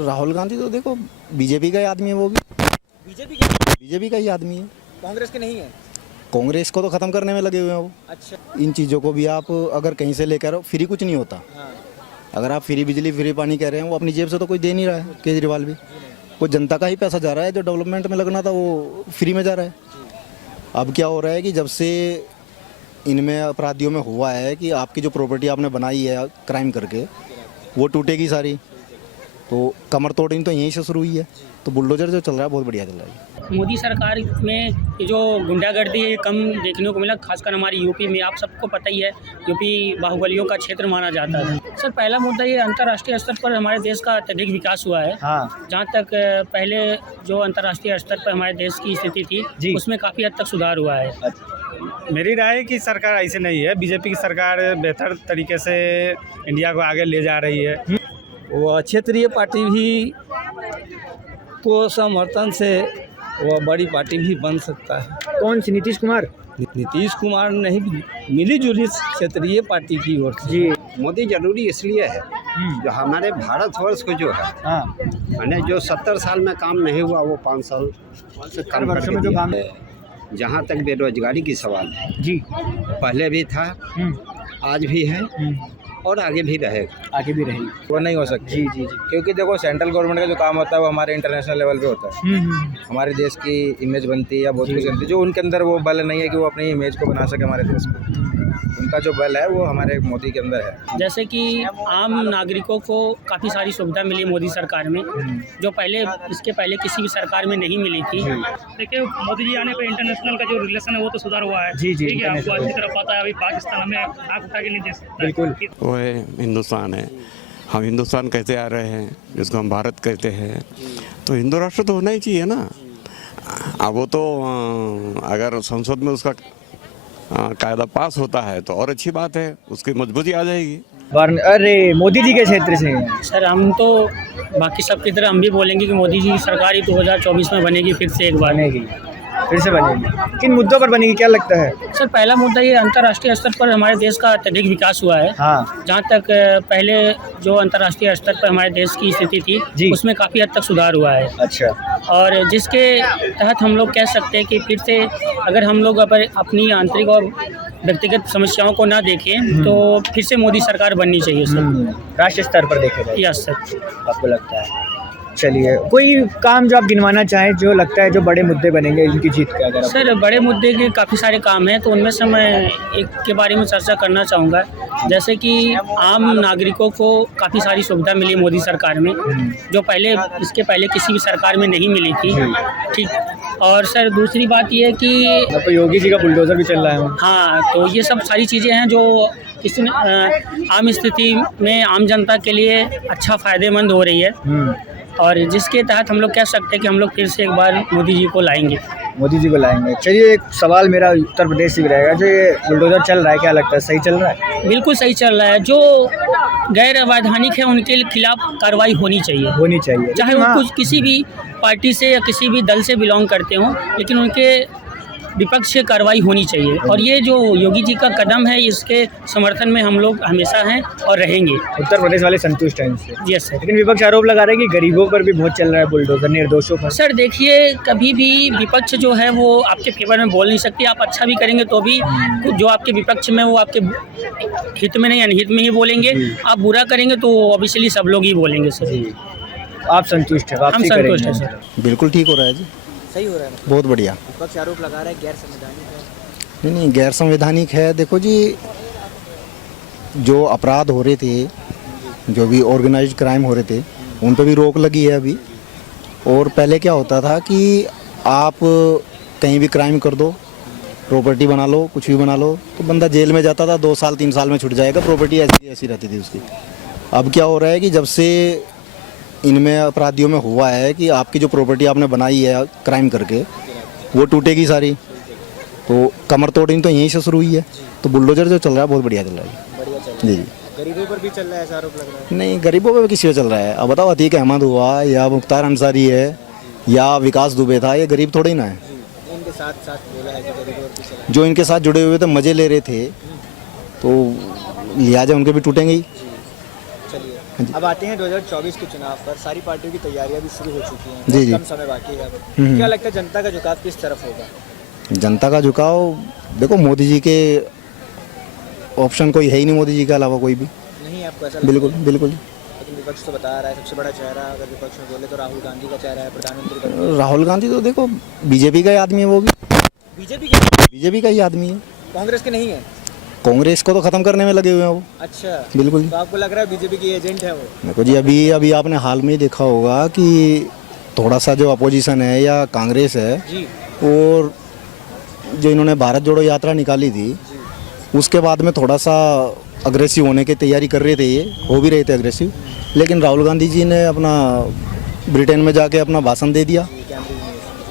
राहुल गांधी तो देखो बीजेपी का ही आदमी है, वो भी बीजेपी का ही आदमी है, कांग्रेस के नहीं है। कांग्रेस को तो ख़त्म करने में लगे हुए हैं वो। अच्छा। इन चीज़ों को भी आप अगर कहीं से लेकर आओ, फ्री कुछ नहीं होता। हाँ। अगर आप फ्री बिजली फ्री पानी कह रहे हैं, वो अपनी जेब से तो कोई दे नहीं रहा है। केजरीवाल भी वो जनता का ही पैसा जा रहा है, जो डेवलपमेंट में लगना था वो फ्री में जा रहा है। अब क्या हो रहा है कि जब से इनमें अपराधियों में हुआ है कि आपकी जो प्रॉपर्टी आपने बनाई है क्राइम करके, वो टूटेगी सारी, तो कमर तोड़नी तो यहीं से शुरू हुई है। तो बुलडोजर जो चल रहा है बहुत बढ़िया चल रहा है। मोदी सरकार में ये जो गुंडागर्दी है ये कम देखने को मिला, खासकर हमारी यूपी में। आप सबको पता ही है, यूपी बाहुबलियों का क्षेत्र माना जाता है। सर, पहला मुद्दा ये अंतर्राष्ट्रीय स्तर पर हमारे देश का अत्यधिक विकास हुआ है। हाँ। जहाँ तक पहले जो अंतर्राष्ट्रीय स्तर पर हमारे देश की स्थिति थी, उसमें काफ़ी हद तक सुधार हुआ है। मेरी राय है कि सरकार ऐसे नहीं है। बीजेपी की सरकार बेहतर तरीके से इंडिया को आगे ले जा रही है। वो क्षेत्रीय पार्टी भी को समर्थन से वह बड़ी पार्टी भी बन सकता है। कौन सी? नीतीश कुमार? नीतीश कुमार नहीं, मिली जुली क्षेत्रीय पार्टी की ओर से। जी। मोदी जरूरी इसलिए है, जो हमारे भारतवर्ष को जो है, हाँ। मैंने जो 70 साल में काम नहीं हुआ वो 5 साल से कम वर्षों में करके जो दिया काम है। जहाँ तक बेरोजगारी की सवाल है, जी, पहले भी था, आज भी है और आगे भी रहेगा। आगे भी रहेगी। वो नहीं हो सकती। जी जी जी। क्योंकि देखो, सेंट्रल गवर्नमेंट का जो काम होता है वो हमारे इंटरनेशनल लेवल पे होता है। हमारे देश की इमेज बनती है या बहुत कुछ बनती है, जो उनके अंदर वो बल नहीं है कि वो अपनी इमेज को बना सके हमारे देश में। उनका जो बल है वो हमारे मोदी के अंदर है। जैसे कि आम नागरिकों को काफ़ी सारी सुविधा मिली मोदी सरकार में, जो पहले इसके पहले किसी भी सरकार में नहीं मिली थी। देखिए, मोदी जी आने पर इंटरनेशनल का जो रिलेशन है वो तो सुधार हुआ है। जी जी। ठीक है, आपको अच्छी तरह पता है, अभी पाकिस्तान हमें आँख उठा के नहीं दे सकता। बिल्कुल। वो है हिंदुस्तान है, हम हिंदुस्तान कहते आ रहे हैं, जिसको हम भारत कहते हैं। तो हिंदू राष्ट्र तो होना ही चाहिए ना। अब वो तो अगर संसद में उसका कायदा पास होता है तो और अच्छी बात है, उसकी मजबूती आ जाएगी। अरे मोदी जी के क्षेत्र से हैं। सर, हम तो बाकी सब की तरह हम भी बोलेंगे कि मोदी जी की सरकार ही 2024 में बनेगी, फिर से एक बार बनेगी, फिर से बनेगी। किन मुद्दों पर बनेगी, क्या लगता है? सर, पहला मुद्दा ये अंतर्राष्ट्रीय स्तर पर हमारे देश का अत्यधिक विकास हुआ है। हाँ। जहाँ तक पहले जो अंतर्राष्ट्रीय स्तर पर हमारे देश की स्थिति थी, उसमें काफ़ी हद तक सुधार हुआ है। अच्छा। और जिसके तहत हम लोग कह सकते हैं कि फिर से अगर हम लोग अपनी आंतरिक और व्यक्तिगत समस्याओं को ना देखें तो फिर से मोदी सरकार बननी चाहिए सर। राष्ट्रीय स्तर पर देखे जाए, यस सर। आपको लगता है? चलिए, कोई काम जो आप गिनवाना चाहें, जो लगता है जो बड़े मुद्दे बनेंगे इनकी जीत के? अगर सर, बड़े मुद्दे के काफ़ी सारे काम हैं, तो उनमें से मैं एक के बारे में चर्चा करना चाहूँगा। जैसे कि आम नागरिकों को काफ़ी सारी सुविधा मिली मोदी सरकार में, जो पहले इसके पहले किसी भी सरकार में नहीं मिली थी। ठीक। और सर, दूसरी बात ये है कि तो योगी जी का बुलडोजर भी चल रहा है। हाँ, तो ये सब सारी चीज़ें हैं जो किसी आम स्थिति में आम जनता के लिए अच्छा फ़ायदेमंद हो रही है, और जिसके तहत हम लोग कह सकते हैं कि हम लोग फिर से एक बार मोदी जी को लाएंगे। मोदी जी को लाएंगे। चलिए, एक सवाल मेरा उत्तर प्रदेश से भी रहेगा, जो ये बुलडोजर चल रहा है, क्या लगता है सही चल रहा है? बिल्कुल सही चल रहा है। जो गैर अवैधानिक है उनके खिलाफ कार्रवाई होनी चाहिए, चाहे वो कुछ किसी भी पार्टी से या किसी भी दल से बिलोंग करते हों, लेकिन उनके विपक्ष से कार्रवाई होनी चाहिए। और ये जो योगी जी का कदम है, इसके समर्थन में हम लोग हमेशा हैं और रहेंगे। उत्तर प्रदेश वाले संतुष्ट हैं इनसे? Yes sir. लेकिन विपक्ष आरोप लगा रहे हैं कि गरीबों पर भी बहुत चल रहा है बुलडोजर, निर्दोषों पर। सर देखिए, कभी भी विपक्ष जो है वो आपके फेवर में बोल नहीं सकती। आप अच्छा भी करेंगे तो भी जो आपके विपक्ष में वो आपके हित में नहीं, अनहित में ही बोलेंगे। आप बुरा करेंगे तो ऑब्वियसली सब लोग ही बोलेंगे सर। आप संतुष्ट हैं? हम संतुष्ट हैं सर। बिल्कुल ठीक हो रहा है जी, सही हो रहा है। बहुत बढ़िया। विपक्ष आरोप लगा रहा है गैर संवैधानिक है। नहीं, गैर संवैधानिक है। देखो जी, जो अपराध हो रहे थे, जो भी ऑर्गेनाइज्ड क्राइम हो रहे थे, उन पर भी रोक लगी है अभी। और पहले क्या होता था कि आप कहीं भी क्राइम कर दो, प्रॉपर्टी बना लो, कुछ भी बना लो, तो बंदा जेल में जाता था, 2 साल 3 साल में छूट जाएगा, प्रॉपर्टी ऐसी रहती थी उसकी। अब क्या हो रहा है कि जब से इनमें अपराधियों में हुआ है कि आपकी जो प्रॉपर्टी आपने बनाई है क्राइम करके, वो टूटेगी सारी, तो कमर तोड़नी तो यहीं से शुरू हुई है। तो बुलडोजर जो चल रहा है बहुत बढ़िया चल रहा है जी जी। गरीबों पर भी चल रहा है ऐसा आरोप लग रहा है? नहीं, गरीबों पे किसी पे चल रहा है? अब बताओ, अतीक अहमद हुआ या मुख्तार अंसारी है या विकास दुबे था, ये गरीब थोड़े ही ना है। इनके साथ बोला है कि गरीबों पर चल रहा है। जो इनके साथ जुड़े हुए थे, मज़े ले रहे थे, तो लिहाजा उनके भी टूटेंगे ही, अब आते हैं 2024 के चुनाव पर। सारी पार्टियों की तैयारियां भी शुरू हो चुकी हैं, जी, बहुत जी। कम समय बाकी है अब। क्या लगता है जनता का झुकाव किस तरफ होगा? जनता का झुकाव देखो, मोदी जी के ऑप्शन कोई है ही नहीं, मोदी जी के अलावा कोई भी। नहीं, आपको ऐसा लगता बिल्कुल है? बिल्कुल। लेकिन विपक्ष तो बता रहा है सबसे बड़ा चेहरा, अगर विपक्ष में बोले तो राहुल गांधी का चेहरा है, प्रधानमंत्री का। राहुल गांधी तो देखो बीजेपी का ही आदमी है, वो भी बीजेपी का ही आदमी है। कांग्रेस के नहीं है? कांग्रेस को तो खत्म करने में लगे हुए हैं वो। अच्छा, बिल्कुल। तो आपको लग रहा है बीजेपी की एजेंट है वो? देखो जी, अभी आपने हाल में ही देखा होगा कि थोड़ा सा जो अपोजिशन है या कांग्रेस है, जी और जो इन्होंने भारत जोड़ो यात्रा निकाली थी, उसके बाद में थोड़ा सा अग्रेसिव होने की तैयारी कर रहे थे, ये हो भी रहे थे अग्रेसिव। लेकिन राहुल गांधी जी ने अपना ब्रिटेन में जाके अपना भाषण दे दिया।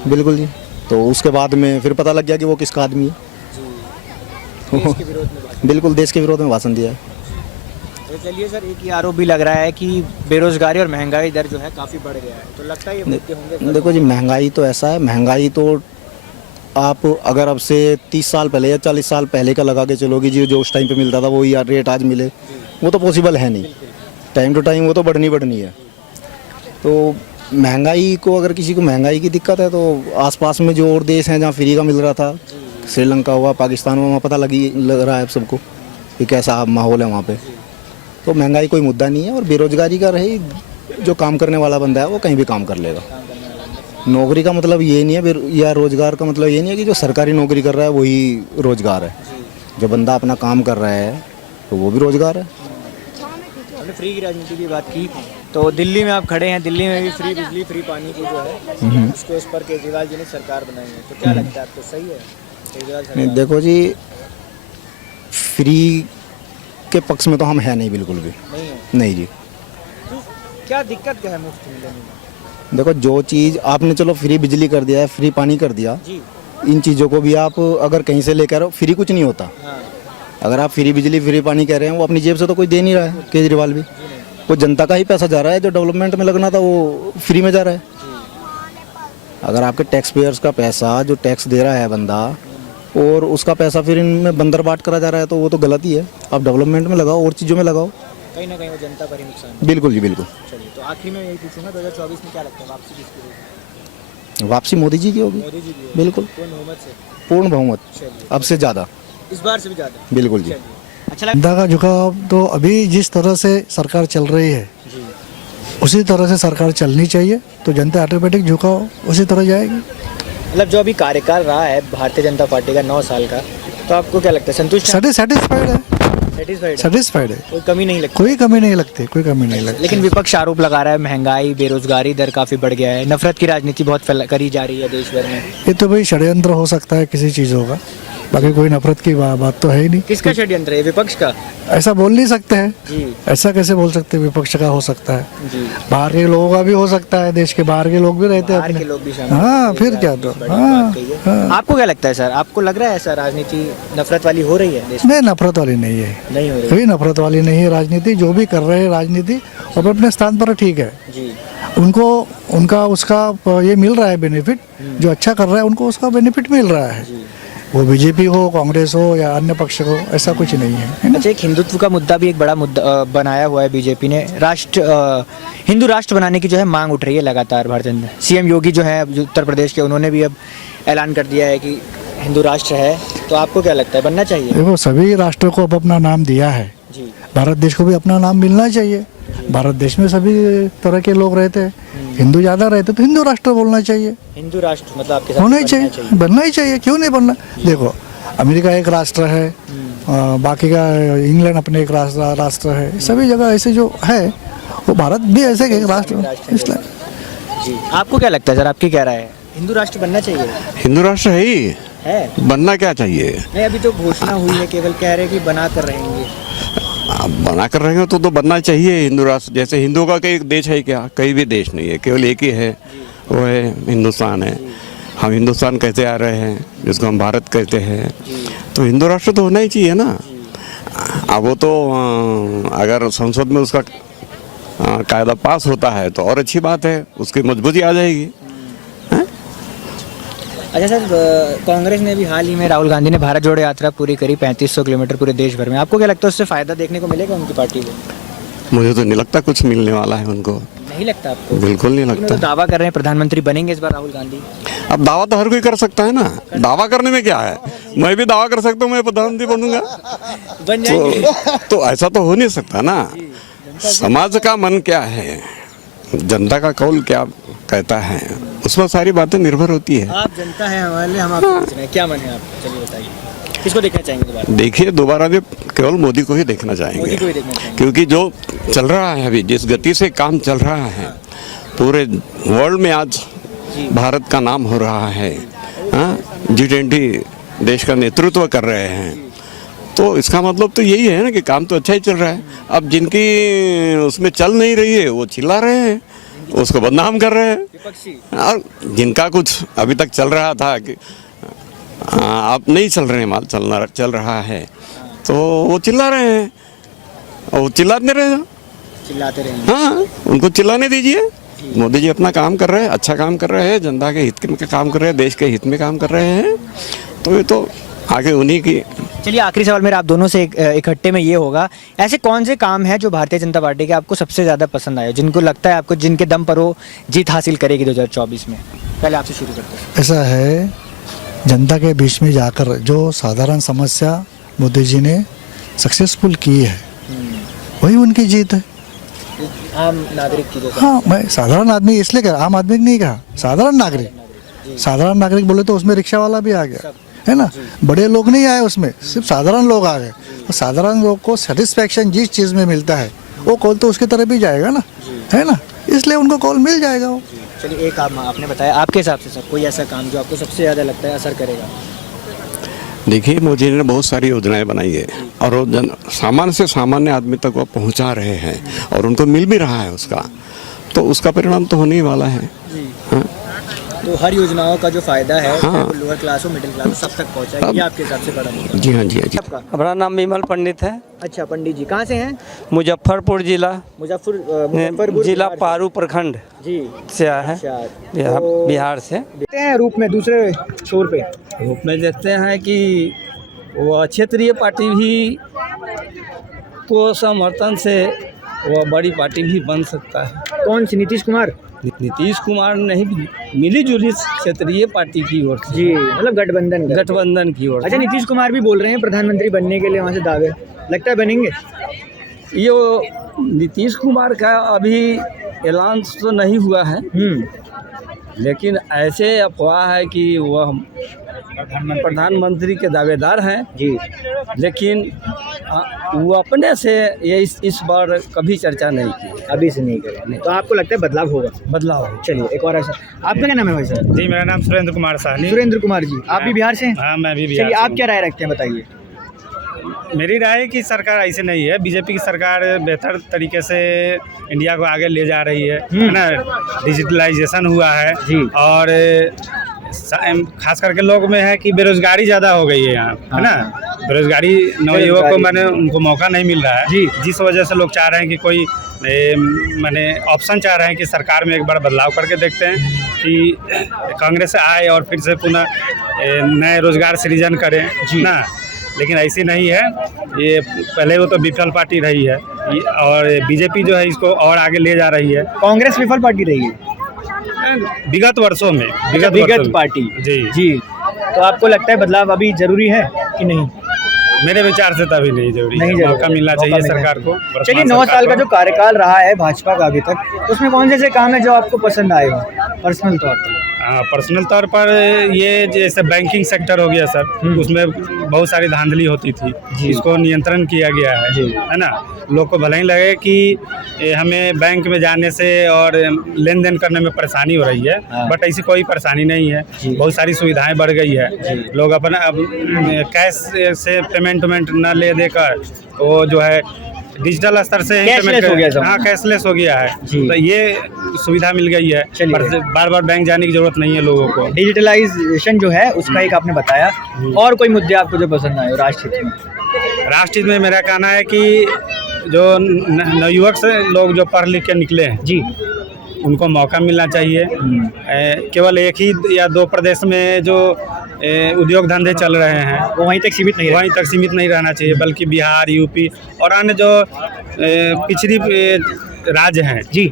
बिल्कुल जी। तो उसके बाद में फिर पता लग गया कि वो किसका आदमी है। देश के विरोध में। बिल्कुल, देश के विरोध में भाषण दिया है। तो चलिए सर, एक ये आरोप भी लग रहा है कि बेरोजगारी और महंगाई दर जो है काफ़ी बढ़ गया है, तो लगता है ये मुद्दे होंगे? देखो जी, महंगाई तो ऐसा है, महंगाई तो आप अगर अब से 30 साल पहले या 40 साल पहले का लगा के चलोगी जी, जो उस टाइम पे मिलता था वही रेट आज मिले, वो तो पॉसिबल है नहीं। टाइम टू टाइम वो तो बढ़नी है। तो महंगाई को, अगर किसी को महंगाई की दिक्कत है तो आसपास में जो और देश हैं जहाँ फ्री का मिल रहा था, श्रीलंका हुआ, पाकिस्तान हुआ, वहाँ पता लग रहा है सबको कि कैसा माहौल है वहाँ पे। तो महंगाई कोई मुद्दा नहीं है। और बेरोजगारी का रही, जो काम करने वाला बंदा है वो कहीं भी काम कर लेगा। नौकरी का मतलब ये नहीं है, या रोजगार का मतलब ये नहीं है कि जो सरकारी नौकरी कर रहा है वही रोजगार है। जो बंदा अपना काम कर रहा है तो वो भी रोजगार है। हमने फ्री की राजनीति की बात की, तो दिल्ली में आप खड़े हैं, दिल्ली में भी फ्री बिजली, फ्री पानी की जो है उसको इस पर केजरीवाल जी ने सरकार बनाई है, तो क्या लगता है आपको, सही है केजरीवाल सरकार? नहीं, देखो जी, फ्री के पक्ष में तो हम है नहीं, बिल्कुल भी नहीं है। नहीं जी। तो क्या दिक्कत क्या है मुफ्त मिलने में? देखो, जो चीज़ आपने चलो फ्री बिजली कर दिया है, फ्री पानी कर दिया, जी इन चीज़ों को भी आप अगर कहीं से लेकर आओ, फ्री कुछ नहीं होता। हाँ, अगर आप फ्री बिजली फ्री पानी कह रहे हैं, वो अपनी जेब से तो कोई दे नहीं रहा है, केजरीवाल भी। वो जनता का ही पैसा जा रहा है, जो डेवलपमेंट में लगना था वो फ्री में जा रहा है। अगर आपके टैक्स पेयर्स का पैसा, जो टैक्स दे रहा है बंदा, और उसका पैसा फिर इनमें बंदर बाट करा जा रहा है, तो वो तो गलत ही है। आप डेवलपमेंट में लगाओ, और चीज़ों में लगाओ। कहीं ना कहीं वो जनता पर ही नुकसान है। बिल्कुल जी, बिल्कुल। चलिए, तो आखिर में यही पूछूंगा, 2024 में क्या लगता है वापसी किसकी होगी? वापसी मोदी जी की होगी, मोदी जी की होगी। बिल्कुल। पूर्ण बहुमत से? पूर्ण बहुमत, चलिए, अब से ज़्यादा, इस बार से भी ज़्यादा? बिल्कुल जी। चलिए, अच्छा लगा जनता का झुकाव तो अभी जिस तरह से सरकार चल रही है जी। उसी तरह से सरकार चलनी चाहिए, तो जनता ऑटोमेटिक झुकाव उसी तरह जाएगी। मतलब जो अभी कार्यकाल रहा है भारतीय जनता पार्टी का 9 साल का, तो आपको क्या लगता है, संतुष्ट हैं? सेटिस्फाइड है, सेटिस्फाइड है? सेटिस्फाइड है, कोई कमी नहीं लगती? कोई कमी नहीं लगती, कोई कमी नहीं लगती। लेकिन विपक्ष आरोप लगा रहा है महंगाई, बेरोजगारी दर काफ़ी बढ़ गया है, नफरत की राजनीति बहुत करी जा रही है देश भर में। ये तो भाई षड्यंत्र हो सकता है किसी चीज़ों का, बाकी कोई नफरत की बात तो है ही नहीं। किसका षड्यंत्र है, विपक्ष का? ऐसा बोल नहीं सकते हैं, जी ऐसा कैसे बोल सकते हैं? विपक्ष का हो सकता है, जी, बाहर के लोगों का भी हो सकता है, देश के बाहर के लोग भी रहते हैं बाहर के अपने। लोग भी शामिल हाँ, हैं। फिर क्या तो, बड़ी हाँ, बात कही है। हाँ। आपको क्या लगता है सर, आपको लग रहा है ऐसा राजनीति नफरत वाली हो रही है देश में? नहीं, नफरत वाली नहीं है, नहीं हो रही? कोई नफरत वाली नहीं है राजनीति। जो भी कर रहे हैं राजनीति वो अपने स्थान पर ठीक है, जी उनको उनका उसका ये मिल रहा है बेनिफिट। जो अच्छा कर रहा है उनको उसका बेनिफिट मिल रहा है, वो बीजेपी हो, कांग्रेस हो या अन्य पक्ष हो, ऐसा कुछ नहीं है। अच्छा, एक हिंदुत्व का मुद्दा भी एक बड़ा मुद्दा बनाया हुआ है बीजेपी ने। हिंदू राष्ट्र बनाने की जो है मांग उठ रही है लगातार भारतीय जनता। सीएम योगी जो है उत्तर प्रदेश के, उन्होंने भी अब ऐलान कर दिया है कि हिंदू राष्ट्र है, तो आपको क्या लगता है बनना चाहिए? देखो, सभी राष्ट्रों को अब अपना नाम दिया है, जी भारत देश को भी अपना नाम मिलना चाहिए। भारत देश में सभी तरह के लोग रहते हैं, हिंदू ज़्यादा रहते, तो हिंदू राष्ट्र बोलना चाहिए, हिंदू राष्ट्र मतलब आपके साथ होना ही बनना चाहिए, बनना ही चाहिए, क्यों नहीं बनना। देखो, अमेरिका एक राष्ट्र है, बाकी का इंग्लैंड अपने एक राष्ट्र है, सभी जगह ऐसे जो है वो भारत भी ऐसे एक राष्ट्र है, इसलिए। जी, आपको क्या लगता है सर, आपकी क्या राय है, हिंदू राष्ट्र बनना चाहिए? हिंदू राष्ट्र है ही, है बनना क्या चाहिए? नहीं, अभी तो घोषणा हुई है, केवल कह रहे हैं कि बना कर रहेंगे। आप बना कर रहेंगे तो बनना चाहिए हिंदू राष्ट्र। जैसे हिंदुओं का कई देश है क्या? कई भी देश नहीं है, केवल एक ही है, वो है हिंदुस्तान है। हम हिंदुस्तान कहते आ रहे हैं, जिसको हम भारत कहते हैं, तो हिंदू राष्ट्र तो होना ही चाहिए ना। अब वो तो अगर संसद में उसका कायदा पास होता है तो और अच्छी बात है, उसकी मजबूती आ जाएगी। अच्छा सर, कांग्रेस ने भी हाल ही में, राहुल गांधी ने भारत जोड़ो यात्रा पूरी करी 3500 किलोमीटर पूरे देश भर में। आपको क्या लगता है उससे फ़ायदा देखने को मिलेगा उनकी पार्टी को? मुझे तो नहीं लगता कुछ मिलने वाला है उनको, नहीं लगता आपको? बिल्कुल नहीं तो लगता। दावा कर रहे हैं प्रधानमंत्री बनेंगे इस बार राहुल गांधी। अब दावा तो हर कोई कर सकता है ना, दावा करने में क्या है, मैं भी दावा कर सकता हूँ मैं प्रधानमंत्री बनूंगा, बन जाएंगे। तो ऐसा तो हो नहीं सकता ना। समाज का मन क्या है, जनता का कौल क्या कहता है, उसमें सारी बातें निर्भर होती है। आप जनता है हमारे, हम आपसे पूछ रहे हैं क्या मन है आप, चलिए बताइए किसको देखना चाहेंगे दोबारा? देखिए दोबारा भी केवल मोदी को ही देखना मोदी चाहेंगे, को ही देखना चाहेंगे। क्योंकि जो चल रहा है अभी, जिस गति से काम चल रहा है, पूरे वर्ल्ड में आज भारत का नाम हो रहा है। G20 देश का नेतृत्व कर रहे हैं, तो इसका मतलब तो यही है ना कि काम तो अच्छा ही चल रहा है। अब जिनकी उसमें चल नहीं रही है वो चिल्ला रहे हैं, उसको बदनाम कर रहे हैं, और जिनका कुछ अभी तक चल रहा था कि आप नहीं चल रहे हैं, माल चल रहा है, तो वो चिल्ला रहे हैं, और वो चिल्लाते रहेगा। हाँ, उनको चिल्लाने दीजिए। मोदी जी अपना काम कर रहे हैं, अच्छा काम कर रहे हैं, जनता के हित में काम कर रहे हैं, देश के हित में काम कर रहे हैं, तो ये तो आगे उन्हीं की। चलिए आखिरी सवाल मेरा आप दोनों से इकट्ठे में ये होगा, ऐसे कौन से काम है जो भारतीय जनता पार्टी के आपको सबसे ज़्यादा पसंद आए, जिनको लगता है आपको जिनके दम पर वो जीत हासिल करेगी 2024 में? पहले आपसे शुरू करते हैं। ऐसा है, जनता के बीच में जाकर जो साधारण समस्या मोदी जी ने सक्सेसफुल की है, वही उनकी जीत है। आम नागरिक की जो हाँ, मैं साधारण आदमी इसलिए कह रहा, आम आदमी नहीं कहा, साधारण नागरिक। साधारण नागरिक बोले तो उसमें रिक्शा वाला भी आ गया, है ना, बड़े लोग नहीं आए उसमें, सिर्फ साधारण लोग आ गए। तो साधारण लोग को सेटिस्फैक्शन जिस चीज़ में मिलता है वो कॉल तो उसकी तरफ ही जाएगा ना, है ना, इसलिए उनको कॉल मिल जाएगा वो। चलिए एक काम आपने बताया, आपके हिसाब से सर कोई ऐसा काम जो आपको सबसे ज़्यादा लगता है असर करेगा? देखिए मोदी जी ने बहुत सारी योजनाएं बनाई है, और वो सामान्य से सामान्य आदमी तक वो पहुंचा रहे हैं, और उनको मिल भी रहा है उसका, तो उसका परिणाम तो होने ही वाला है। हाँ? तो हर योजनाओं का जो फायदा है हाँ। वो लोअर क्लास हो, मिडिल क्लास हो, सब तक पहुंचाएगी, ये आपके हिसाब से बड़ा मुद्दा है। जी हाँ, जी हाँ, जी। आपका? हमारा नाम विमल पंडित है, अच्छा पंडित जी कहाँ से हैं? मुजफ्फरपुर जिला, मुजफ्फरपुर जिला पारू प्रखंड जी से है, अच्छा, बिहार से। देखते हैं रूप में दूसरे छोर पे। रूप में देखते हैं कि वह क्षेत्रीय पार्टी भी को समर्थन से वह बड़ी पार्टी भी बन सकता है। कौन सी? नीतीश कुमार? नीतीश कुमार नहीं, मिली जुली क्षेत्रीय पार्टी की ओर से, जी मतलब गठबंधन की ओर से। अच्छा नीतीश कुमार भी बोल रहे हैं प्रधानमंत्री बनने के लिए, वहाँ से दावे, लगता है बनेंगे? ये नीतीश कुमार का अभी ऐलान तो नहीं हुआ है, लेकिन ऐसे अफवाह है कि वह प्रधानमंत्री के दावेदार हैं जी, लेकिन वो अपने से ये इस बार कभी चर्चा नहीं की, अभी से नहीं करें। तो आपको लगता है बदलाव होगा? बदलाव। चलिए एक और ऐसा, आपका क्या नाम है भाई साहब? जी मेरा नाम सुरेंद्र कुमार साहनी। सुरेंद्र कुमार जी, आप भी बिहार से हैं? हाँ मैं भी बिहार चलिए से आप क्या राय रखते हैं बताइए? मेरी राय है कि सरकार ऐसे नहीं है, बीजेपी की सरकार बेहतर तरीके से इंडिया को आगे ले जा रही है ना, डिजिटलाइजेशन हुआ है जी। और खास करके लोग में है कि बेरोजगारी ज़्यादा हो गई है यहाँ, है ना, बेरोजगारी नवयुवक को मैंने उनको मौका नहीं मिल रहा है जी, जिस वजह से लोग चाह रहे हैं कि कोई मैंने ऑप्शन चाह रहे हैं कि सरकार में एक बार बदलाव करके देखते हैं कि कांग्रेस आए और फिर से पुनः नए रोजगार सृजन करें ना, लेकिन ऐसी नहीं है। ये पहले वो तो विफल पार्टी रही है, और बीजेपी जो है इसको और आगे ले जा रही है। कांग्रेस विफल पार्टी रही है विगत वर्षों में, विगत पार्टी जी। तो आपको लगता है बदलाव अभी जरूरी है कि नहीं? मेरे विचार से तो अभी नहीं जरूरी है, मौका मिलना चाहिए सरकार को। चलिए 9 साल का जो कार्यकाल रहा है भाजपा का अभी तक, उसमें कौन से ऐसे काम है जो आपको पसंद आए हो पर्सनल तौर पर? पर्सनल तौर पर ये जैसे बैंकिंग सेक्टर हो गया सर, उसमें बहुत सारी धांधली होती थी, इसको नियंत्रण किया गया है ना। लोग को भले ही लगे कि हमें बैंक में जाने से और लेन देन करने में परेशानी हो रही है, बट ऐसी कोई परेशानी नहीं है, बहुत सारी सुविधाएं बढ़ गई है। लोग अपना अब कैश से पेमेंट न ले देकर वो जो है डिजिटल स्तर से कैशलेस हो गया सब। हाँ कैशलेस हो गया है, तो ये सुविधा मिल गई है, बार बार बैंक जाने की जरूरत नहीं है लोगों को। डिजिटलाइजेशन जो है उसका एक आपने बताया, और कोई मुद्दे आपको जो पसंद आए राष्ट्रहित में? राष्ट्रहित में मेरा कहना है कि जो नवयुवक से लोग जो पढ़ लिख के निकले हैं जी, उनको मौका मिलना चाहिए। केवल एक ही या दो प्रदेश में जो उद्योग धंधे चल रहे हैं वो वहीं तक सीमित नहीं है। वहीं तक सीमित नहीं रहना चाहिए, बल्कि बिहार, यूपी और अन्य जो पिछड़ी राज्य हैं जी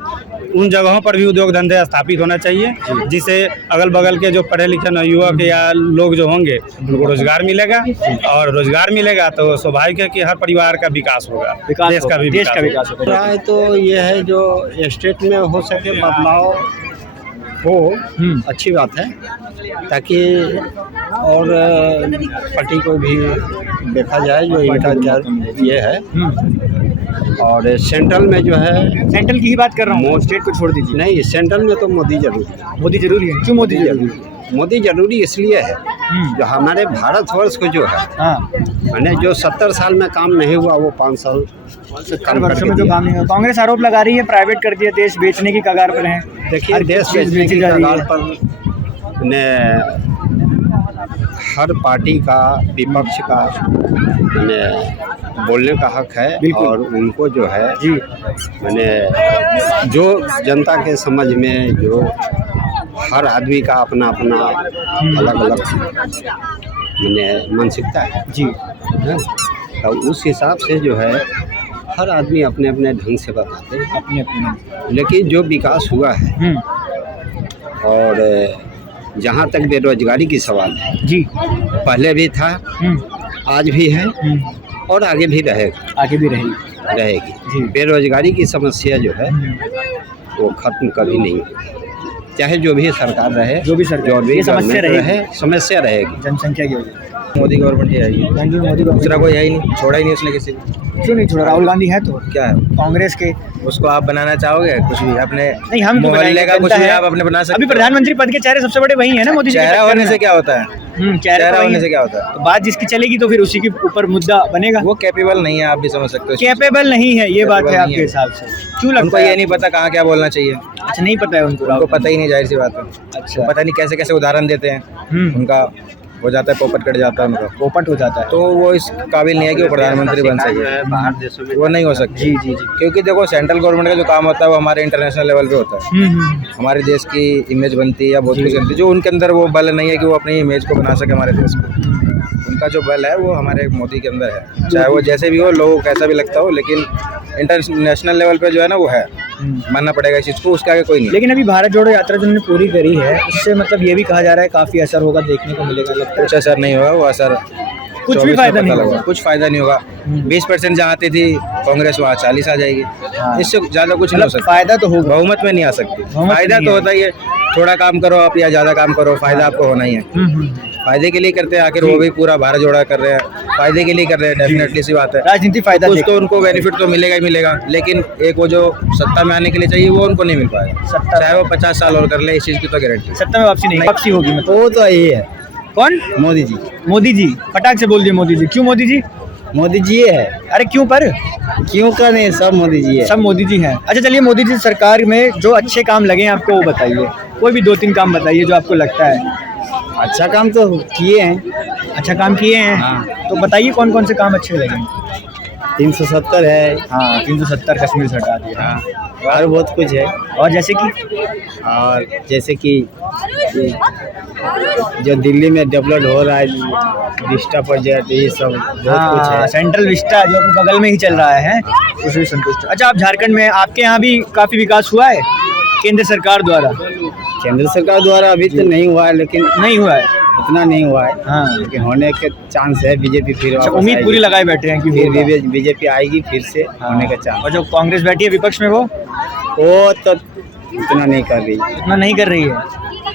उन जगहों पर भी उद्योग धंधे स्थापित होना चाहिए, जिससे अगल बगल के जो पढ़े लिखे युवक या लोग जो होंगे उनको रोजगार मिलेगा, और रोजगार मिलेगा तो स्वाभाविक है कि हर परिवार का विकास होगा, देश का भी विकास होगा। राय तो ये है जो स्टेट में हो सके बदलाव हो, अच्छी बात है, ताकि और पार्टी को भी देखा जाए जो इनका क्या ये है। और सेंट्रल में जो है, सेंट्रल की ही बात कर रहा हूँ, स्टेट को छोड़ दीजिए। नहीं, सेंट्रल में तो मोदी जरूरी है। मोदी जरूरी है। क्यों मोदी जरूरी है? मोदी जरूरी इसलिए है जो हमारे भारतवर्ष को जो है, मैंने जो 70 साल में काम नहीं हुआ वो 5 साल से कम वर्षों में जो काम नहीं हुआ। कांग्रेस आरोप लगा रही है प्राइवेट कर दिया, देश बेचने की कगार पर है। देखिए, देश बेचने की कगार पर ने हर पार्टी का, विपक्ष का मैंने बोलने का हक है, और उनको जो है जी मैंने जो जनता के समझ में जो हर आदमी का अपना अपना अलग अलग मैंने मानसिकता है जी, तो उस हिसाब से जो है हर आदमी अपने अपने ढंग से बताते हैं अपने अपने। लेकिन जो विकास हुआ है और जहाँ तक बेरोजगारी की सवाल है जी, पहले भी था, आज भी है और आगे भी रहेगा, आगे भी रहेगी। बेरोजगारी की समस्या जो है वो खत्म कभी नहीं होगी, चाहे जो भी सरकार रहे, जो भी समस्या रहे, समस्या रहेगी। जनसंख्या की वजह मोदी गवर्नमेंट ही आएगी, मोदी दूसरा कोई है ही नहीं, छोड़ा ही नहीं उसने किसी को। क्यों नहीं छोड़ा? राहुल गांधी है तो क्या है कांग्रेस के, उसको आप बनाना चाहोगे कुछ भी अपने नहीं, हम तो मोहल्ले का कुछ भी आप अपने बना सकते। अभी प्रधानमंत्री पद के चेहरे सबसे बड़े वही है ना मोदी जी। चेहरा होने से क्या होता है? चेहरा होने से क्या होता है? तो बात जिसकी चलेगी तो फिर उसी के ऊपर मुद्दा बनेगा। वो कैपेबल नहीं है, आप भी समझ सकते हो। कैपेबल नहीं है, ये बात है आपके हिसाब से? क्यों लगता उनको है? ये नहीं पता कहाँ क्या बोलना चाहिए। अच्छा, नहीं पता है उनको पता ही नहीं, जाहिर सी बात है। अच्छा, पता नहीं कैसे कैसे उदाहरण देते हैं, उनका हो जाता है, पोपट कट जाता है, उनका पोपट हो जाता है, तो वो इस काबिल नहीं है कि वो प्रधानमंत्री बन सके। बाहर देशों में वो नहीं हो सकती। जी जी जी। क्योंकि देखो, सेंट्रल गवर्नमेंट का जो काम होता है वो हमारे इंटरनेशनल लेवल पे होता है। हमारे देश की इमेज बनती है या बहुत कुछ बनती है, जो उनके अंदर वो बल नहीं है कि वो अपनी इमेज को बना सके हमारे देश को। उनका जो बल है वो हमारे मोदी के अंदर है, चाहे वो जैसे भी हो, लोगों को कैसा भी लगता हो, लेकिन इंटरनेशनल लेवल पे जो है ना वो है, मानना पड़ेगा इस चीज़ को, उसके आगे कोई नहीं। लेकिन अभी भारत जोड़ो यात्रा जो उन्होंने पूरी करी है, उससे मतलब ये भी कहा जा रहा है काफी असर होगा, देखने को मिलेगा। लगता है कुछ असर नहीं होगा, वो असर कुछ भी फायदा नहीं होगा, कुछ फायदा नहीं होगा। 20% जहाँ आती थी कांग्रेस, वहाँ 40 आ जाएगी, इससे ज्यादा कुछ नहीं हो सकता। फायदा तो होगा, बहुमत में नहीं आ सकती। फायदा तो होता ही है, थोड़ा काम करो आप या ज्यादा काम करो, फायदा आपको होना ही है। फायदे के लिए करते हैं, आखिर वो भी पूरा भारत जोड़ा कर रहे हैं, फायदे के लिए कर रहे हैं, डेफिनेटली सी बात है। राजनीति फायदा कुछ तो उनको बेनिफिट तो मिलेगा ही मिलेगा, लेकिन एक वो जो सत्ता में आने के लिए चाहिए वो उनको नहीं मिल पाएगा, चाहे वो 50 साल और कर ले, इस चीज की तो गारंटी। सत्ता में वापसी नहीं, वापसी होगी मतलब। वो तो यही है। कौन? मोदी जी। मोदी जी, फटाक से बोल दिए मोदी जी। क्यों मोदी जी? मोदी जी है। अरे क्यों पर? क्यों का नहीं, सब मोदी जी है, सब मोदी जी हैं। अच्छा चलिए, मोदी जी सरकार में जो अच्छे काम लगे हैं आपको वो बताइए, कोई भी 2-3 काम बताइए जो आपको लगता है अच्छा काम तो किए हैं। अच्छा काम किए हैं, हाँ। तो बताइए कौन कौन से काम अच्छे लगे? 370 है। हाँ, 370 कश्मीर से हटा दिया। हाँ, और बहुत कुछ है। और जैसे कि जो दिल्ली में डेवलप हो रहा है, विस्टा प्रोजेक्ट, ये सब बहुत कुछ है। सेंट्रल विस्टा जो कि बगल में ही चल रहा है, उससे भी संतुष्ट। अच्छा, आप झारखंड में, आपके यहाँ भी काफी विकास हुआ है केंद्र सरकार द्वारा? केंद्र सरकार द्वारा अभी तो नहीं हुआ है, लेकिन नहीं हुआ है, उतना नहीं हुआ है। हाँ, लेकिन होने के चांस है। बीजेपी फिर उम्मीद पूरी लगाए बैठे हैं कि फिर बीजेपी आएगी, फिर से होने का चांस। और जो कांग्रेस बैठी है विपक्ष में, वो तो उतना नहीं कर रही है।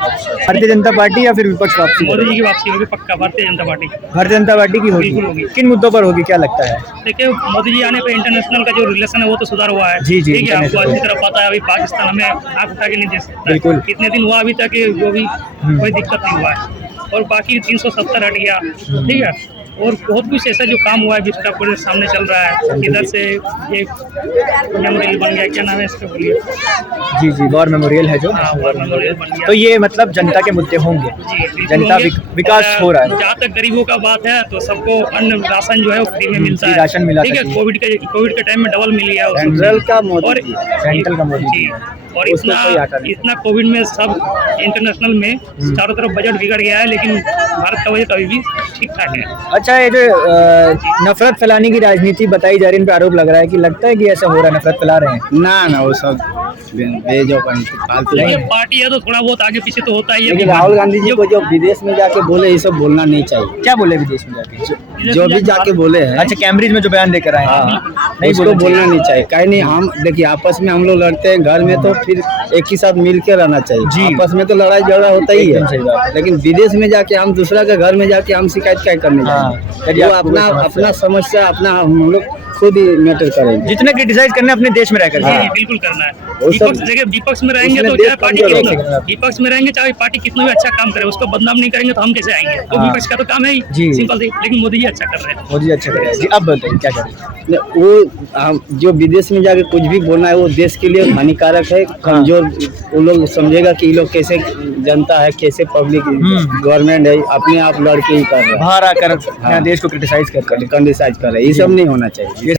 भारतीय जनता पार्टी या फिर विपक्ष वापसी? मोदी जी की वापसी होगी पक्का, भारतीय जनता पार्टी। भारतीय जनता पार्टी की होगी? किन मुद्दों पर होगी, क्या लगता है? देखिए, मोदी जी आने पे इंटरनेशनल का जो रिलेशन है वो तो सुधार हुआ है। जी जी, ठीक है, आपको अच्छी तरह पता है, अभी पाकिस्तान हमें आँख उठा के नहीं दे सकता। बिल्कुल। कितने दिन हुआ अभी तक, वो भी कोई दिक्कत नहीं हुआ है। और बाकी 370 हट गया, ठीक है। और बहुत कुछ ऐसा जो काम हुआ है विस्टा प्रोजेक्ट सामने चल रहा है, इधर से ये मेमोरियल बन गया, क्या नाम है इसका बोलिए? जी जी, वॉर मेमोरियल है जो। हाँ, वॉर मेमोरियल बन गया। तो ये मतलब जनता के मुद्दे होंगे, जी, जनता विकास हो रहा है। जहाँ तक गरीबों का बात है तो सबको अन्न राशन जो है वो फ्री में मिलता है, राशन मिला, ठीक है। कोविड के टाइम में डबल मिल गया सेंट्रल का और सेंट्रल का मोदी जी। और इतना कोविड में सब इंटरनेशनल में चारों तरफ बजट बिगड़ गया है, लेकिन भारत का बजट अभी भी ठीक ठाक है। अच्छा, ये जो नफरत फैलाने की राजनीति बताई जा रही है, इन पे आरोप लग रहा है कि लगता है कि ऐसा हो रहा है, नफरत फैला रहे हैं। ना वो सब देखिए पार्टी है तो थोड़ा बहुत आगे पीछे तो होता ही है। लेकिन राहुल गांधी जी को जो विदेश में जाके बोले ये सब बोलना नहीं चाहिए। क्या बोले विदेश में जाके? जो भी जाके बोले हैं, अच्छा, कैम्ब्रिज में जो बयान देकर आए हैं, नहीं उसको बोलना नहीं चाहिए। कहीं नहीं, हम देखिए आपस में हम लोग लड़ते हैं घर में, तो फिर एक ही साथ मिल के रहना चाहिए। आपस में तो लड़ाई झगड़ा होता ही है, लेकिन विदेश में जाके हम दूसरा के घर में जाके हम शिकायत क्या करने जाएंगे? वो अपना समस्या अपना हम लोग खुद ही मैटर करेंगे। जितने क्रिटिसाइज करना है अपने देश में रहकर। जी बिल्कुल करना है। विपक्ष में रहेंगे तो चाहे पार्टी विपक्ष में रहेंगे चाहे पार्टी कितना भी अच्छा काम करे, उसको बदनाम नहीं करेंगे तो हम कैसे आएंगे? तो विपक्ष का तो काम है ही, सिंपल सी। लेकिन मोदी जी अच्छा कर रहे हैं। मोदी अच्छा कर रहे हैं जी। अब बताइए क्या करें? वो जो विदेश में जाके कुछ भी बोलना है वो देश के लिए हानिकारक है। कमजोर वो लोग समझेगा कि ये लोग कैसे जनता है, कैसे पब्लिक गवर्नमेंट है, अपने आप लड़के ही कर रहे हैं, बाहर आकर देश को क्रिटिसाइज कर है। ये सब नहीं होना चाहिए।